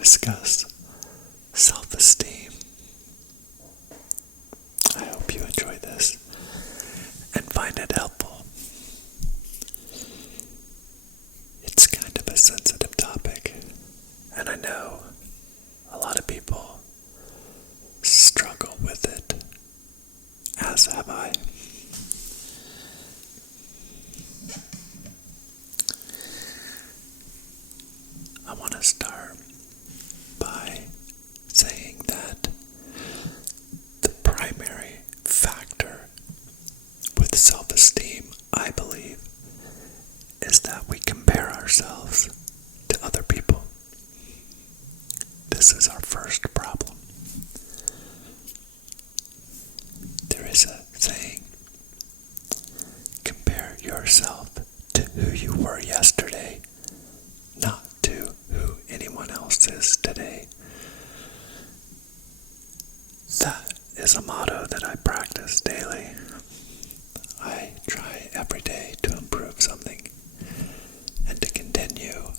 discuss self-esteem. I hope you enjoy this and find it helpful. It's kind of a sensitive topic, and I know a lot of people struggle with it, as have I. I want to start by saying that the primary factor with self-esteem, I believe, is that we compare ourselves to other people. This is our first problem. There is a saying, compare yourself to who you were yesterday, not to who anyone else is today. That is a motto that I practice daily. I try every day to improve something and to continue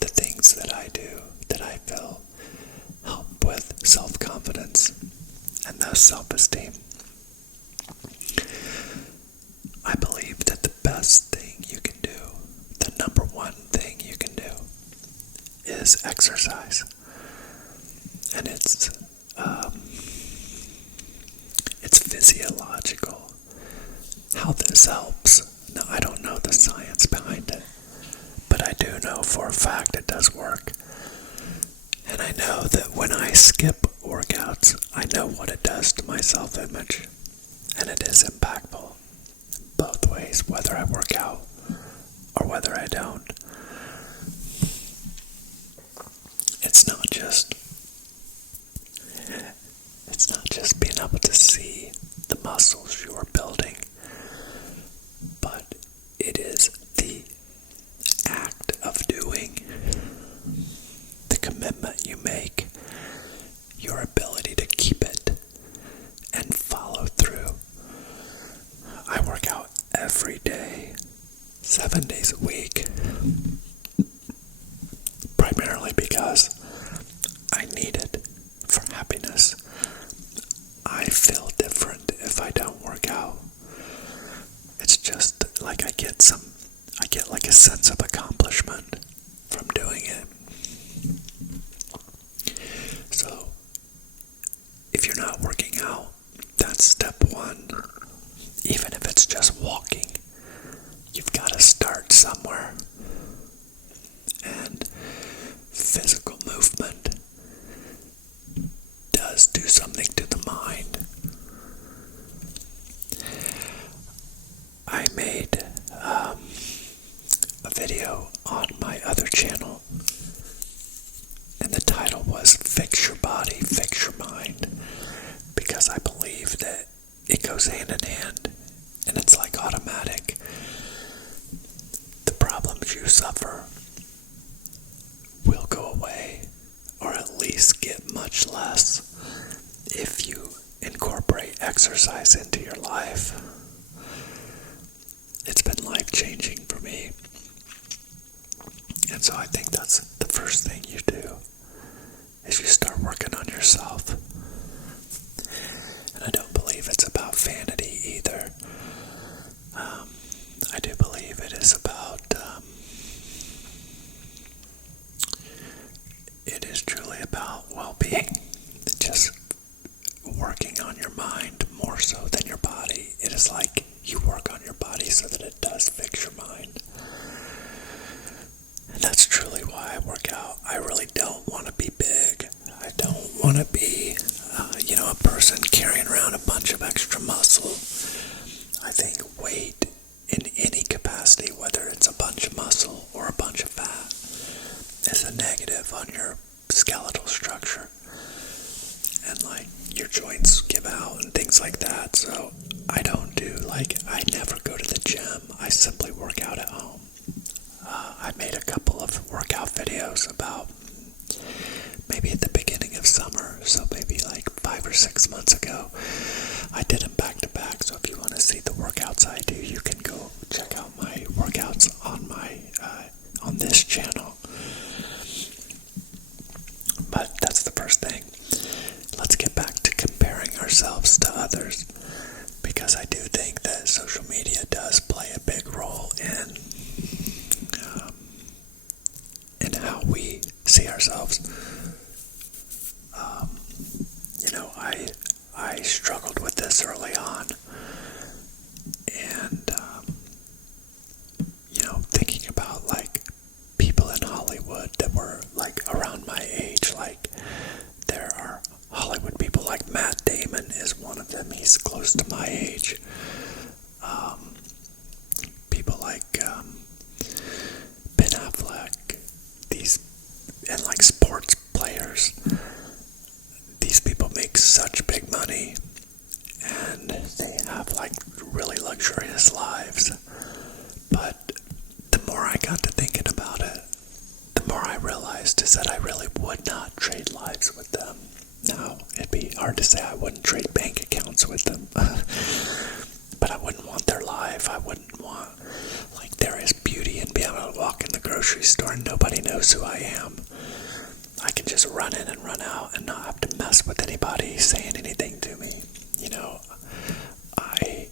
the things that I do that I feel help with self-confidence and thus self-esteem. I believe that the best thing you can do, the number one thing you can do, is exercise. And it's physiological. How this helps, now I don't know the science behind it, but I do know for a fact it does work. And I know that when I skip workouts, I know what it does to my self-image. And it is impactful both ways, whether I work out or whether I don't. It's not just being able to see the muscles you are building, but it is the act of doing, the commitment you make, your ability to keep it and follow through. I work out every day, 7 days a week, primarily because I need it for happiness. I feel different if I don't work out. It's just like I get like a sense of accomplishment from doing it. So, if you're not working out, that's step one. Even if it's just walking, you've got to start somewhere. And physical movement does do something to the mind. I made a video on my other channel, and the title was Fix Your Body, Fix Your Mind, because I believe that it goes hand in hand, and it's like automatic. The problems you suffer will go away, or at least get much less, if you incorporate exercise into your life. It's been life-changing for me. And so I think that's the first thing you do, is you start working on yourself. And I don't believe it's about vanity either. I do believe it is about, it is truly about well-being. Just working on your mind more so than your body. It is like you work on your body so that it does fix your mind. And that's truly why I work out. I really don't want to be big. I don't want to be, a person carrying around a bunch of extra muscle. I think weight in any capacity, whether it's a bunch of muscle or a bunch of fat, is a negative on your skeletal structure. And your joints give out and things like that. So I never go to the gym. I simply work out at home. I made a couple of workout videos about maybe at the beginning of summer, so maybe 5 or 6 months ago. I did them back to back, so if you want to see the workouts I do, you can go check out my workouts on this channel. dollars. These people make such big money, and they have like really luxurious lives. But the more I got to thinking about it, the more I realized is that I really would not trade lives with them. Now, it'd be hard to say I wouldn't trade bank accounts with them, but I wouldn't want their life. I wouldn't want, like, there is beauty in being able to walk in the grocery store and nobody knows who I am. I can just run in and run out and not have to mess with anybody saying anything to me. You know, I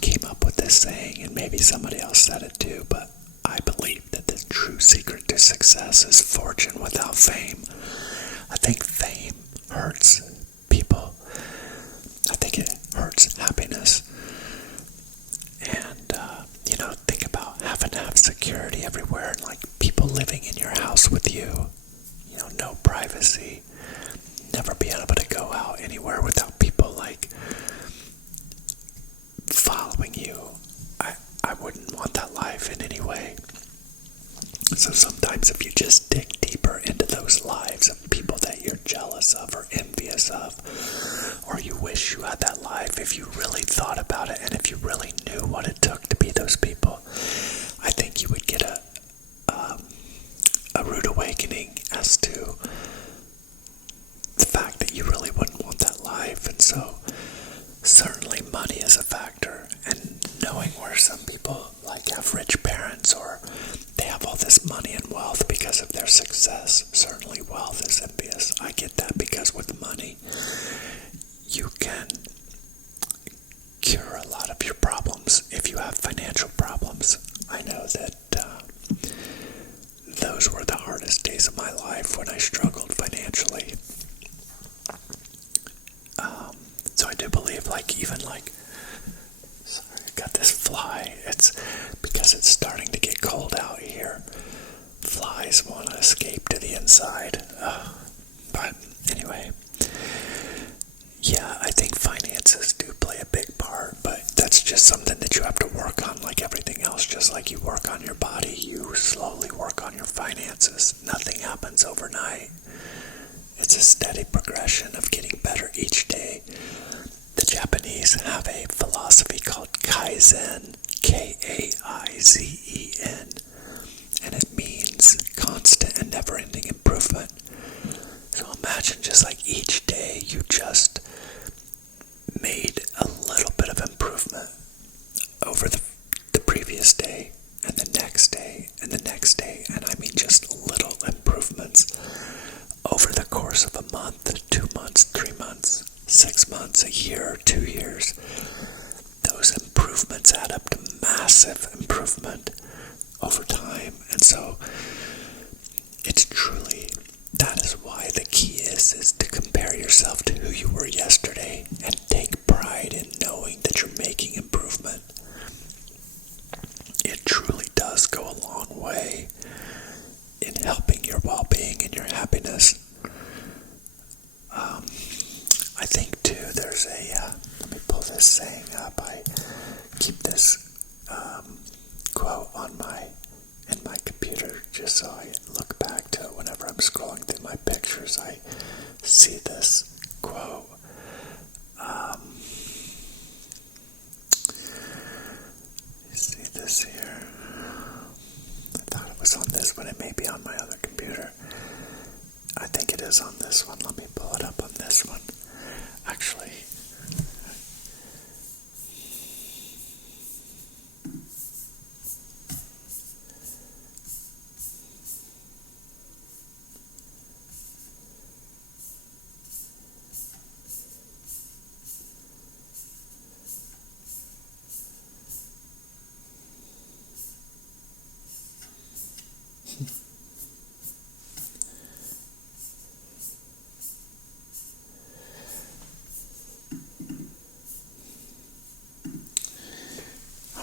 came up with this saying, and maybe somebody else said it too, but I believe that the true secret to success is fortune without fame. I think fame hurts people. I think it hurts happiness. And, think about having to have security everywhere and like people living in your house with you. No privacy. Never being able to go out anywhere without people like following you. I wouldn't want that life in any way. So sometimes if you just dig deeper into those lives of people that you're jealous of or envious of, or you wish you had that life, if you really thought about it and if you really knew what it took to be those people, I think you would get a rude awakening as to the fact that you really wouldn't want that life. And so certainly money is a factor, and knowing where some people like have rich parents or they have all this money and wealth because of their success. Certainly wealth is envious. I get that, because with money you can cure a lot of your problems if you have financial problems. I know that those were the hardest days of my life when I struggled financially. So I do believe, sorry, I got this fly. It's because it's starting to get cold out here. Flies want to escape to the inside. But anyway, yeah, I think finances do play a big part, but that's just something that you have to work on like everything else. Just like you work on your body, you slowly work on your finances. Nothing happens overnight. It's a steady progression of getting better each day. The Japanese have a philosophy called Kaizen, Kaizen, and it means constant and never-ending improvement. So imagine just like each day you just made a little bit of improvement over the previous day, and the next day, and the next day, and I mean just little improvements over the course of a month, 2 months, 3 months, 6 months, a year, 2 years. Those improvements add up to massive improvement over time. And so it's truly, that is why the key is to compare yourself to who you were yesterday and take pride in knowing that you're making improvement. It truly does go a long way in helping your well-being and your happiness. I think too there's let me pull this saying up. I keep this quote in my computer just so I look back to it whenever I'm scrolling through my pictures. I see this quote. You see this here? I thought it was on this one. It may be on my other computer. I think it is on this one. Let me pull it up on this one. Actually,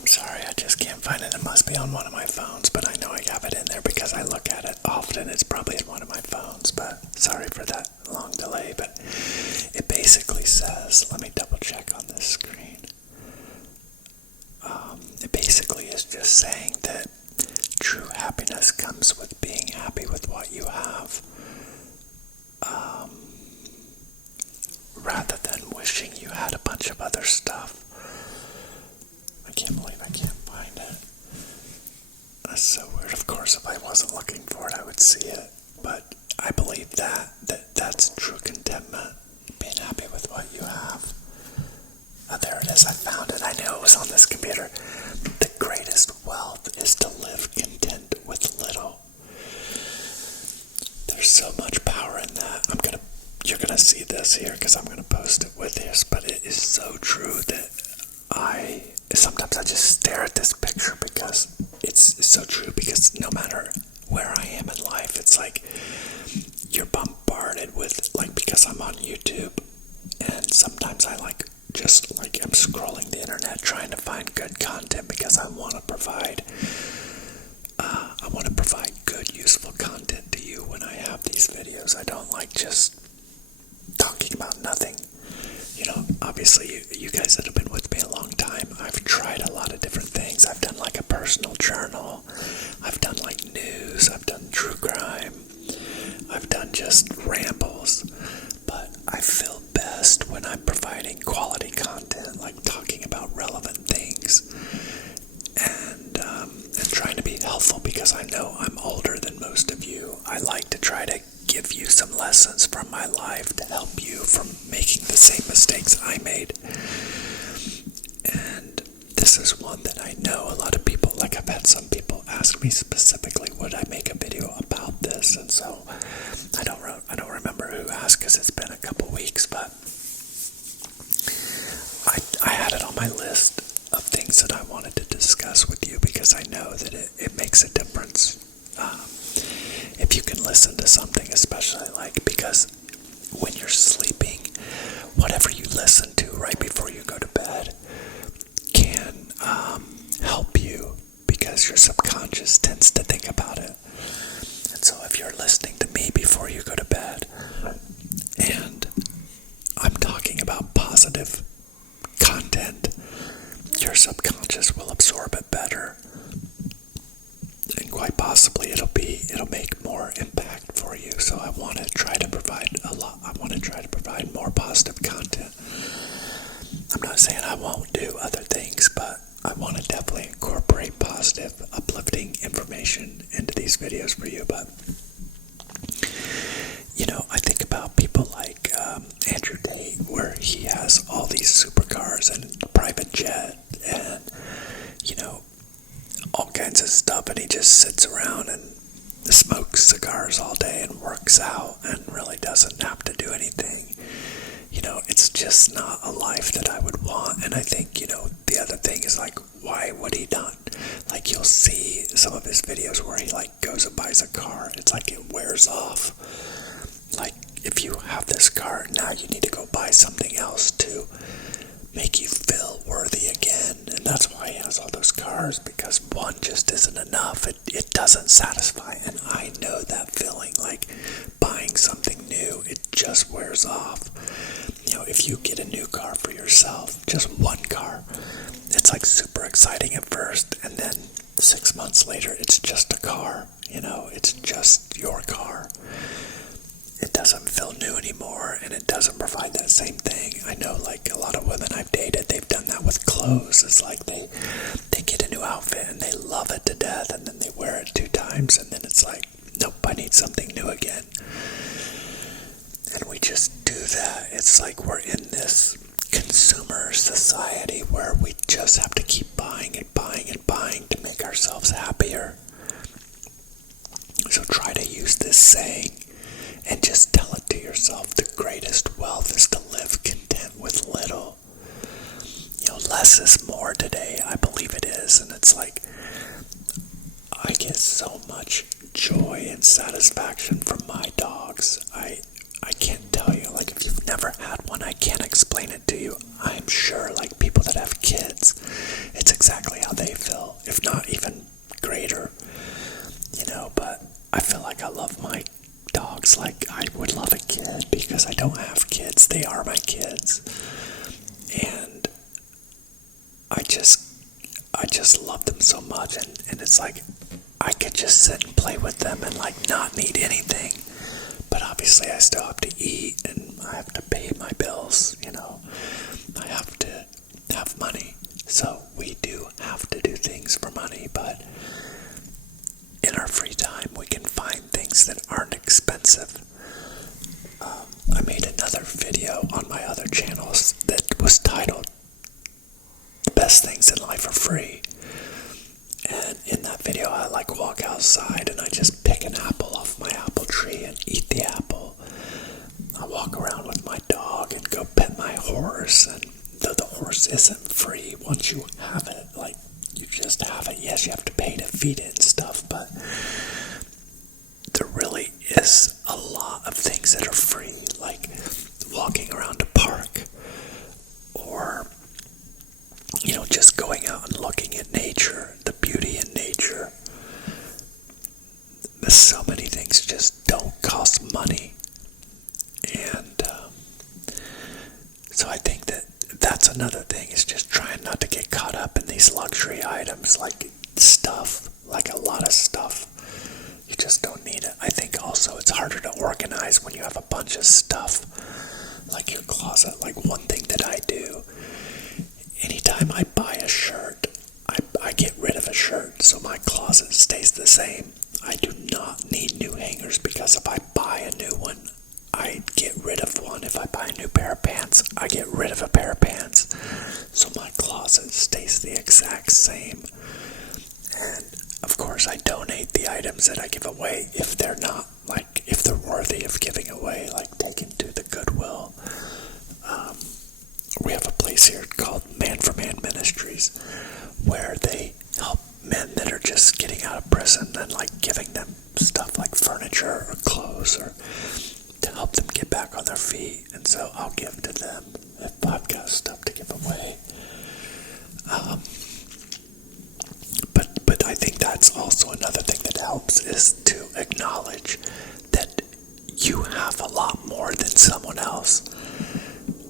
sorry, I just can't find it. It must be on one of my phones, but I know I have it in there because I look at it often. It's probably in one of my phones, but sorry for that long delay. But it basically says, let me double check on this screen. It basically is just saying that true happiness comes with being happy with what you have, rather than wishing you had a bunch of other stuff. I can't believe I can't find it. That's so weird. Of course, if I wasn't looking for it, I would see it. But I believe that's true contentment, being happy with what you have. There it is. I found it. I knew it was on this computer. The greatest wealth is to live content with little. There's so much power in that. You're gonna see this here because I'm gonna post it with this. But it is so true that sometimes I just stare at this picture because it's so true. Because no matter where I am in life, it's like you're bombarded with, like, because I'm on YouTube, and sometimes I I'm scrolling the internet trying to find good content because I want to provide good, useful content to you when I have these videos. I don't like just talking about nothing. Obviously, you guys that have been with me a long time, I've tried a lot of different things. I've done like a personal journal. I've done like news. I've done true crime. I've done just rambles. But I feel best when I'm providing quality content, like talking about relevant things, and trying to be helpful because I know I'm older than most of you. I like to try to give you some lessons from my life to help you from making the same mistakes I made. And this is one that I know a lot of people, like I've had some people ask me specifically, would I make a video about this? And so I don't remember who asked because it's been a couple weeks, but I had it on my list of things that I wanted to discuss with you because I know that it makes a difference. If you can listen to something, especially because when you're sleeping, whatever you listen to right before you go to bed can help you because your subconscious tends to think about it. And so if you're listening to me before you go to bed, and I'm talking about positive content, your subconscious will absorb it better. And quite possibly it'll make more impact for you. So I want to try to provide more positive content. I'm not saying I won't do other things, but I want to definitely incorporate positive, uplifting information into these videos for you. But I think about people like Andrew Tate, where he has all these supercars and a private jet and all kinds of stuff, and he just sits around and smokes cigars all day and works out and really doesn't have to do anything. It's just not a life that I would want. And I think, the other thing is why would he not? You'll see some of his videos where he goes and buys a car. It's it wears off. If you have this car, now you need to go buy something else to make you feel worthy again. And that's why he has all those cars, because one just isn't enough. It doesn't satisfy. And I know that feeling, buying something new, it just wears off. If you get a new car for yourself, just one car, it's super exciting at first, and then 6 months later, it's just a car. It's just your car. It doesn't feel new anymore, and it doesn't provide that same thing. I know, a lot of women I've dated, they've done that with clothes. It's they get a new outfit, and they love it to death, and then they wear it 2 times, and then it's nope, I need something new again. And we just do that. It's we're in this consumer society where we just have to keep buying and buying and buying to make ourselves happier. So try to use this saying and just tell it to yourself. The greatest wealth is to live content with little. Less is more today. I believe it is. And it's I get so much joy and satisfaction from my dogs. I can't tell you. If you've never had one, I can't explain it to you. I'm sure people that have kids, it's exactly how they feel, if not even greater. But I feel I love my dogs like I would love a kid, because I don't have kids. They are my kids. And I just love them so much. And it's I could just sit and play with them and like not need anything. But obviously I still have to eat and I have to pay my bills, you know. I have to have money. So we do have to do things for money, but in our free time we can find things that aren't expensive. I made another video on my other channels that was titled Best Things in Life Are Free. And in that video I like walk outside and I just pick an apple off my apple tree and eat the apple. I walk around with my dog and go pet my horse, and though the horse isn't free, once you have it, like, you just have it. Yes, you have to pay to feed it and stuff, but there really is a lot of things that are free, like walking around a park, or, you know, just going out and looking at nature, the beauty in nature. So many things just don't cost money. And so I think that that's another thing, is just trying not to get caught up in these luxury items, like stuff, like a lot of stuff. You just don't need it. I think also it's harder to organize when you have a bunch of stuff, like your closet. Like one thing that I do, anytime I buy a shirt, I get rid of a shirt so my closet stays the same. I do not need new hangers, because if I buy a new one, I get rid of one. If I buy a new pair of pants, I get rid of a pair of pants. So my closet stays the exact same. And of course I donate the items that I give away if they're not, like, if they're worthy of giving away, like taken to the Goodwill. We have a place here called Man for Man Ministries, where they help men that are just getting out of prison and like giving them stuff like furniture or clothes, or to help them get back on their feet. And so I'll give to them if I've got stuff to give away. But I think that's also another thing that helps, is to acknowledge that you have a lot more than someone else.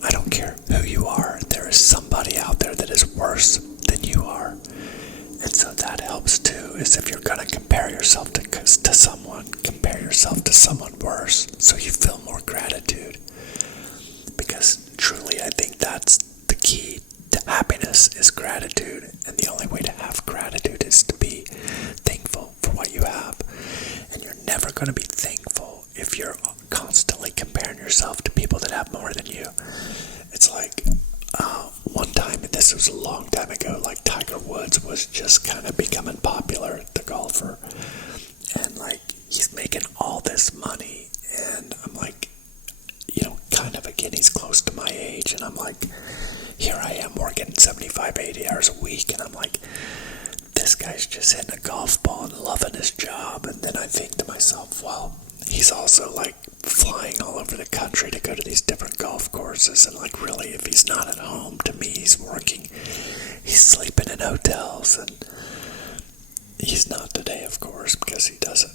I don't care who you are, there is somebody out there that is worse than you are. And so that helps too, is if you're going to compare yourself to someone, compare yourself to someone worse, so you feel more gratitude. Because truly I think that's the key to happiness, is gratitude. And the only way to have gratitude is to be thankful for what you have. And you're never going to be thankful if you're constantly comparing yourself to people that have more than you. It's like, one time, and this was a long time ago, like Tiger Woods was just kind of becoming popular, the golfer. And like, he's making all this money. And I'm like, you know, kind of again, he's close to my age. And I'm like, here I am working 75, 80 hours a week. And I'm like, this guy's just hitting a golf ball and loving his job. And then I think to myself, well, he's also like flying all over the country to go to these different golf courses. And like, really, if he's not at home, to me, he's working. He's sleeping in hotels. And he's not today, of course, because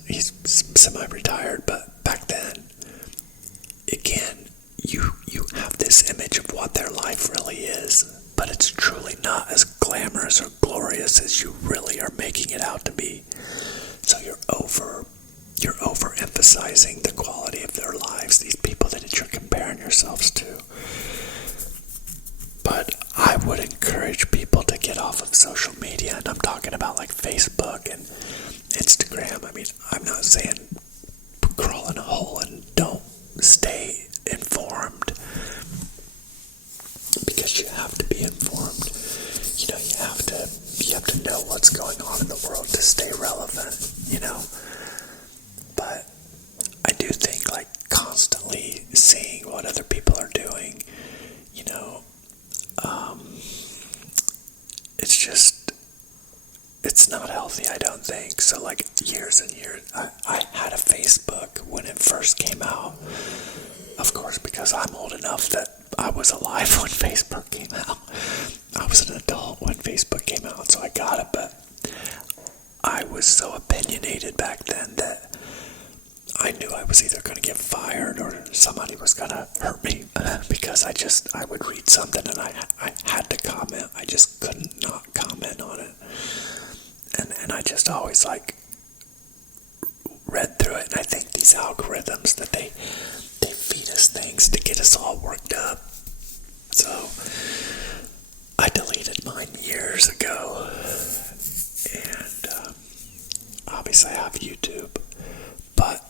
he's semi-retired. But back then, again, you have this image of what their life really is, but it's truly not as glamorous or glorious as you really are making it out to be. So you're overemphasizing the quality of their lives, these people that you're comparing yourselves to. But I would encourage people to get off of social media, and I'm talking about like Facebook and Instagram. I mean, I'm not saying crawl in a hole and don't stay informed, because you have to be informed. You know, you have to know what's going on in the world to stay relevant, you know. But I do think like constantly seeing what other people are doing, you know, it's not healthy, I don't think. So like years and years, I had a Facebook when it first came out. Of course, because I'm old enough that I was alive when Facebook came out. I was an adult when Facebook came out, so I got it. But I was so opinionated back then that I knew I was either going to get fired or somebody was going to hurt me, because I would read something and I had to comment. I just couldn't not comment on it. And I just always like read through it, and I think these algorithms that they feed us things to get us all worked up. So I deleted mine years ago, and obviously I have YouTube, but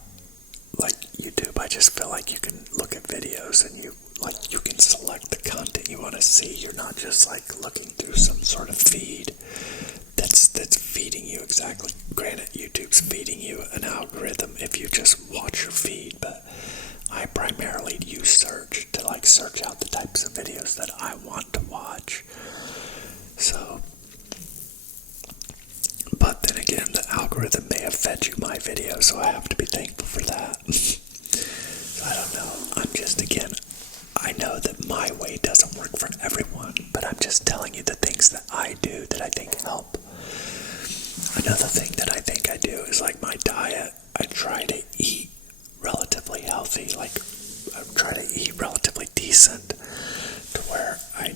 like YouTube, I just feel like you can look at videos and you can select the content you want to see. You're not just like looking through some sort of feed that's feeding you exactly. Granted, YouTube's feeding you an algorithm if you just watch your feed, but I primarily use search to like search out the types of videos that I want to watch. So, but then again, the algorithm may have fed you my video, so I have to be thankful for that. So I don't know. I know that my way doesn't work for everyone, but I'm just telling you the things that I do that I think help. Another thing that I think I do is like my diet. I try to eat relatively healthy, like I try to eat relatively decent to where I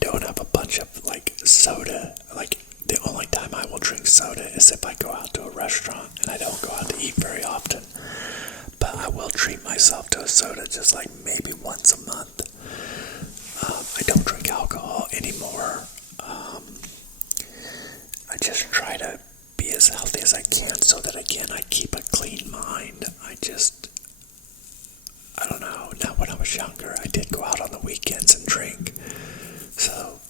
don't have a bunch of like soda. Like the only time I will drink soda is if I go out to a restaurant, and I don't go out to eat very often. But I will treat myself to a soda just like maybe once a month. I don't drink alcohol anymore. I just try to be as healthy as I can so that, again, I keep a clean mind. I don't know. Now, when I was younger, I did go out on the weekends and drink. So,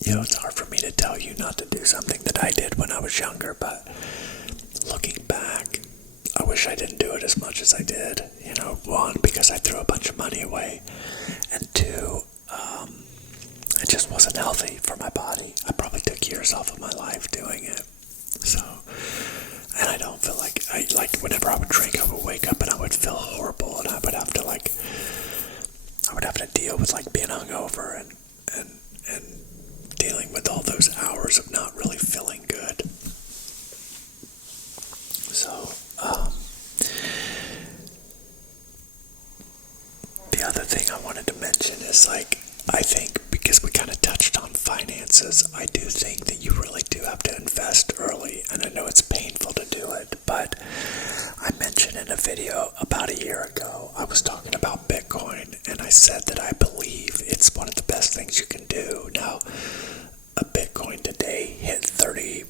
it's hard for me to tell you not to do something that I did when I was younger, but looking back, I wish I didn't do it as much as I did. One, because I threw a bunch of money away, and two, it just wasn't healthy for my body. I probably took years off of my life doing it. So, and I don't feel like, whenever I would drink, I would wake up and I would feel horrible, and I would have to deal with like being hungover and dealing with all those hours of not really feeling good. So, the other thing I wanted to mention is I think because we kind of touched on finances, I do think that you really do have to invest early, and I know it's painful to do it, but I mentioned in a video about a year ago, I was talking about Bitcoin, and I said that I believe it's one of the best things you can do. Now, a Bitcoin today hit 30,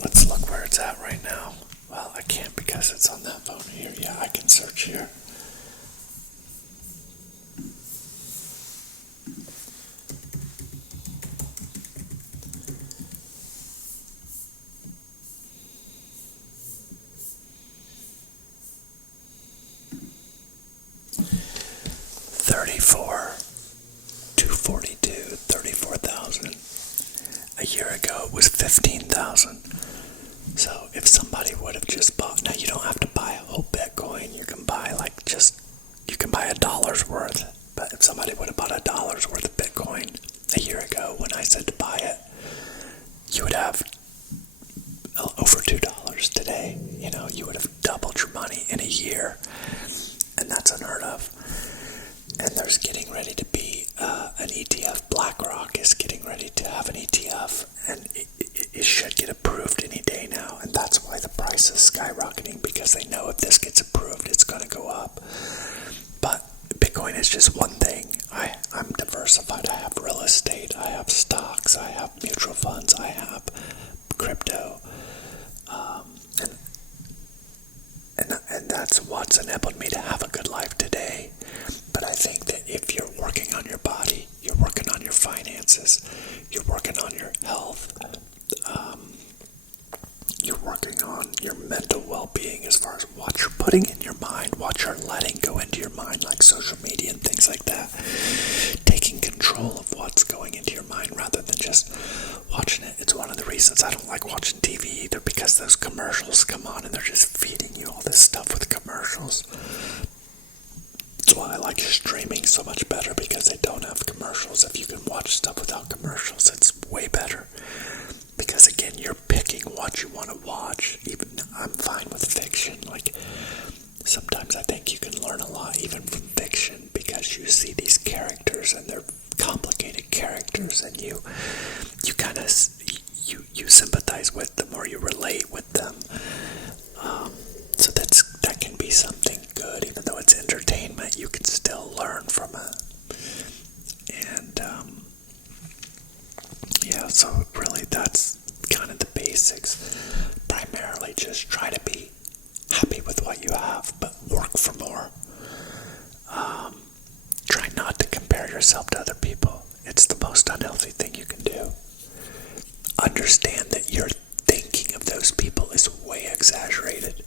let's look where it's at right now. Well, I can't because it's on that phone here. Yeah, I can search here. $34,000. A year ago, it was 15,000. So if somebody would have just bought, now you don't have to buy a whole Bitcoin. You can buy you can buy $1 worth. But if somebody would have bought $1 worth of Bitcoin a year ago, when I said to buy it, you would have over $2 today. You would have doubled your money in a year, and that's unheard of. And there's getting ready to be an ETF. BlackRock is getting ready to have an ETF, and it should get approved any day now. And that's why the price is skyrocketing, because they know if this gets approved, it's going to go up. But Bitcoin is just one thing. I'm diversified. I have real estate. I have stocks. I have mutual funds. I have crypto. And that's what's enabled me to have a good life today. But I think that if you're working on your body, you're working on your finances, you're working on your health, you're working on your mental well-being as far as what you're putting in your mind, what you're letting go into your mind, like social media and things like that. Taking control of what's going into your mind rather than just watching it. It's one of the reasons I don't like watching TV either, because those commercials come on and they're just feeding you all this stuff with commercials. That's why I like streaming so much better, because they don't have commercials. If you can watch stuff without commercials, it's way better. Because again, you're picking what you want to watch. Even I'm fine with fiction. Sometimes I think you can learn a lot even from fiction, because you see these characters and they're complicated characters, and you kind of you sympathize with them, or you relate with them. exaggerated.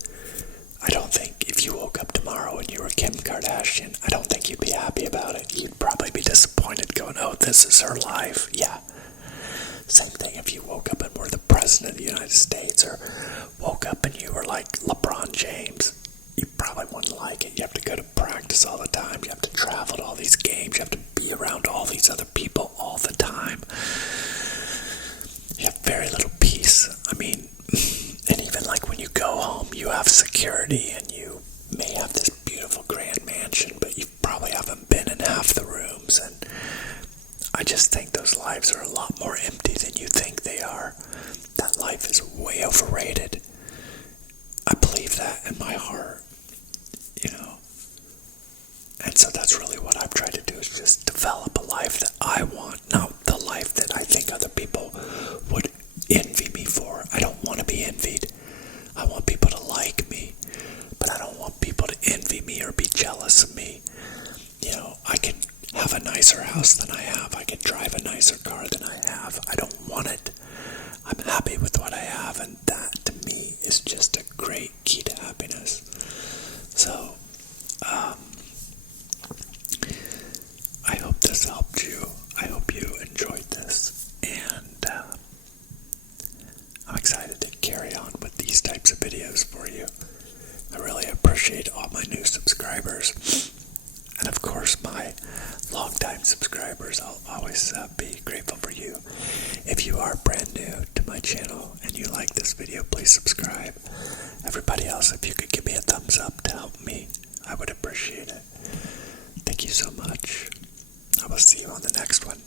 I don't think if you woke up tomorrow and you were Kim Kardashian, I don't think you'd be happy about it. You'd probably be disappointed going, oh, this is her life. Yeah. Same thing if you woke up and were the president of the United States, or woke up and you were like LeBron James. You probably wouldn't like it. You have to go to practice all the time. You have to travel to all these games. You have to be around all these other people all the time. You have very little peace. I mean, and even like when you go home, you have security and you may have this beautiful grand mansion, but you probably haven't been in half the rooms. And I just think those lives are a lot more empty than you think they are. That life is way overrated. I believe that in my heart, you know. And so that's really what I've tried to do, is just develop a life that I want, not the life that I think other people would envy me for. I don't want to be envied. I want people to like me, but I don't want people to envy me or be jealous of me. You know, I can have a nicer house than I have. I can drive a nicer car than I have. I don't want it. I'm happy with what I have, and that to me is just a great key to happiness. So, I hope this helped you. I hope you enjoyed this, and I'm excited to carry on with these types of videos for you. I really appreciate all my new subscribers, and of course my long-time subscribers. I'll always be grateful for you. If you are brand new to my channel and you like this video, please subscribe. Everybody else, if you could give me a thumbs up to help me, I would appreciate it. Thank you so much. I will see you on the next one.